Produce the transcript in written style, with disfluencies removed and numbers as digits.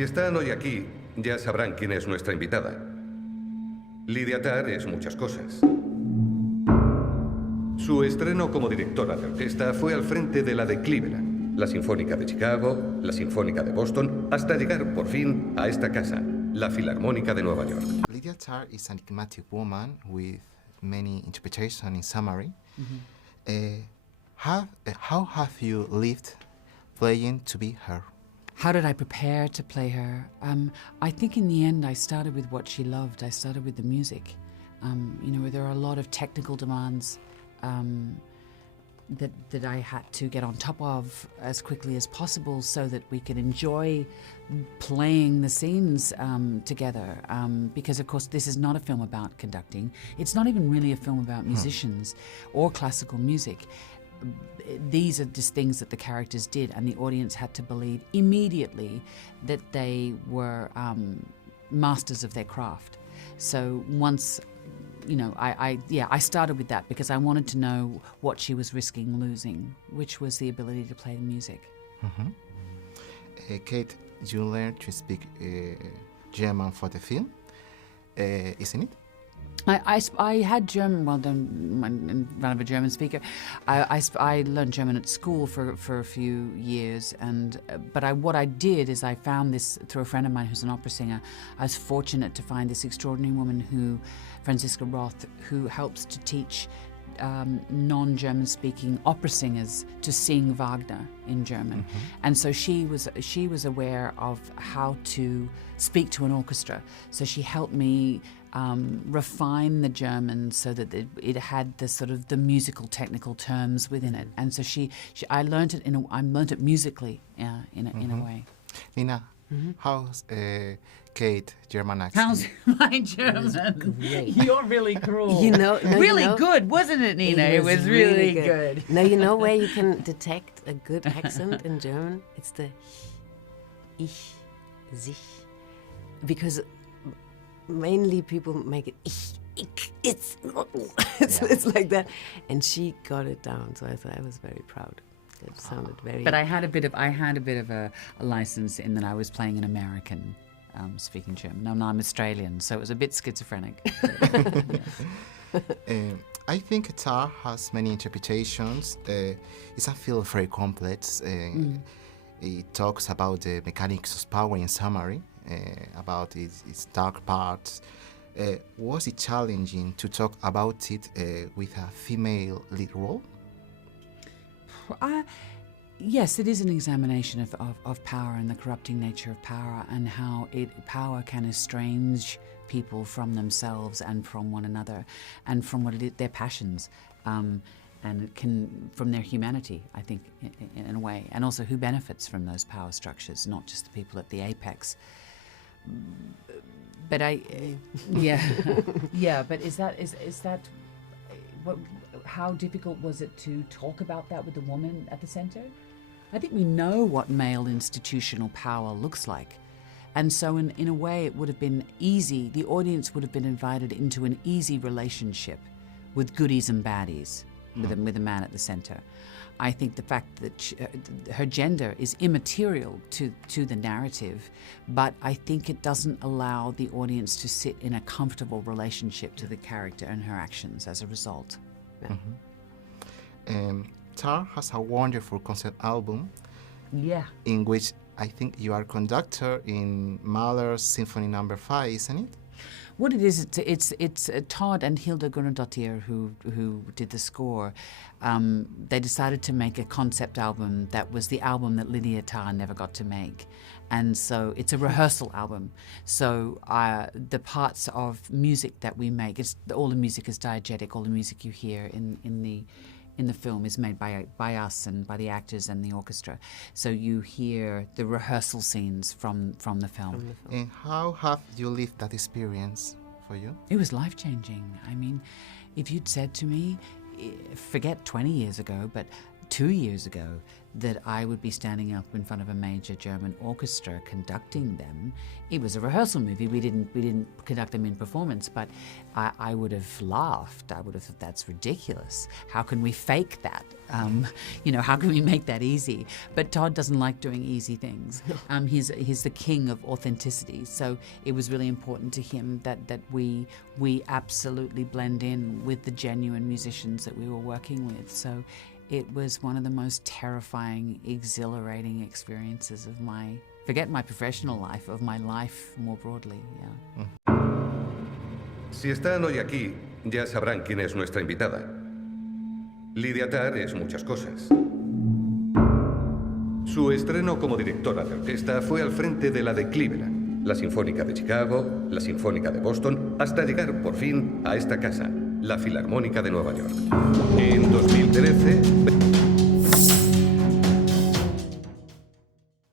Si están hoy aquí, ya sabrán quién es nuestra invitada. Lydia Tár es muchas cosas. Su estreno como directora de orquesta fue al frente de la de Cleveland, la Sinfónica de Chicago, la Sinfónica de Boston, hasta llegar por fin a esta casa, la Filarmónica de Nueva York. Lydia Tár is an enigmatic woman with many interpretations in summary. How have you lived playing to be her? How did I prepare to play her? I think in the end I started with what she loved. I started with the music. There are a lot of technical demands that I had to get on top of as quickly as possible so that we could enjoy playing the scenes together. Because of course this is not a film about conducting. It's not even really a film about musicians or classical music. These are just things that the characters did, and the audience had to believe immediately that they were masters of their craft. So once, I started with that because I wanted to know what she was risking losing, which was the ability to play the music. Kate, you learned to speak German for the film, isn't it? I had German, in front of a German speaker. I learned German at school for a few years, but what I did is I found this through a friend of mine who's an opera singer. I was fortunate to find this extraordinary woman, Franziska Roth, who helps to teach non-German speaking opera singers to sing Wagner in German. And so she was aware of how to speak to an orchestra. So she helped me refine the German so that it had the sort of the musical technical terms within it. And so I learned it musically in a way. Nina, how's Kate German accent? How's my German? Great. You're really cruel. Really good, wasn't it, Nina? It was really good. Now you know where you can detect a good accent in German? It's the ich, sich. Because mainly people make it ich, it's like that. And she got it down, so I was very proud. It sounded very... But I had a bit of a license in that I was playing an American speaking German. No, I'm Australian, so it was a bit schizophrenic. I think Tár has many interpretations. It's a film very complex. It talks about the mechanics of power in summary, about its dark parts. Was it challenging to talk about it with a female lead role? Yes, it is an examination of power and the corrupting nature of power and how power can estrange people from themselves and from one another and from their passions. And it can, from their humanity, I think, in a way. And also who benefits from those power structures, not just the people at the apex. But but is that how difficult was it to talk about that with the woman at the center? I think we know what male institutional power looks like. And so in a way it would have been easy, the audience would have been invited into an easy relationship with goodies and baddies, with a man at the center. I think the fact that her gender is immaterial to the narrative, but I think it doesn't allow the audience to sit in a comfortable relationship to the character and her actions as a result. Tár has a wonderful concept album. Yeah. In which I think you are conductor in Mahler's Symphony No. 5, isn't it? What it is, it's Todd and Hilda Gunnardóttir who did the score. They decided to make a concept album that was the album that Lydia Tár never got to make. And so it's a rehearsal album. So the parts of music that we make, all the music is diegetic, all the music you hear in the film is made by us and by the actors and the orchestra. So you hear the rehearsal scenes from the film. And how have you lived that experience for you? It was life-changing. I mean, if you'd said to me, forget 20 years ago, but 2 years ago that I would be standing up in front of a major German orchestra conducting them. It was a rehearsal movie. We didn't conduct them in performance, but I would have laughed. I would have thought, that's ridiculous. How can we fake that? How can we make that easy? But Todd doesn't like doing easy things. He's the king of authenticity. So it was really important to him that we absolutely blend in with the genuine musicians that we were working with. So it was one of the most terrifying, exhilarating experiences of forget my professional life, of my life more broadly, yeah. Si están hoy aquí, ya sabrán quién es nuestra invitada. Lydia Tár es muchas cosas. Su estreno como directora de orquesta fue al frente de la de Cleveland, la Sinfónica de Chicago, la Sinfónica de Boston, hasta llegar por fin a esta casa, la Filarmónica de Nueva York. En 2013...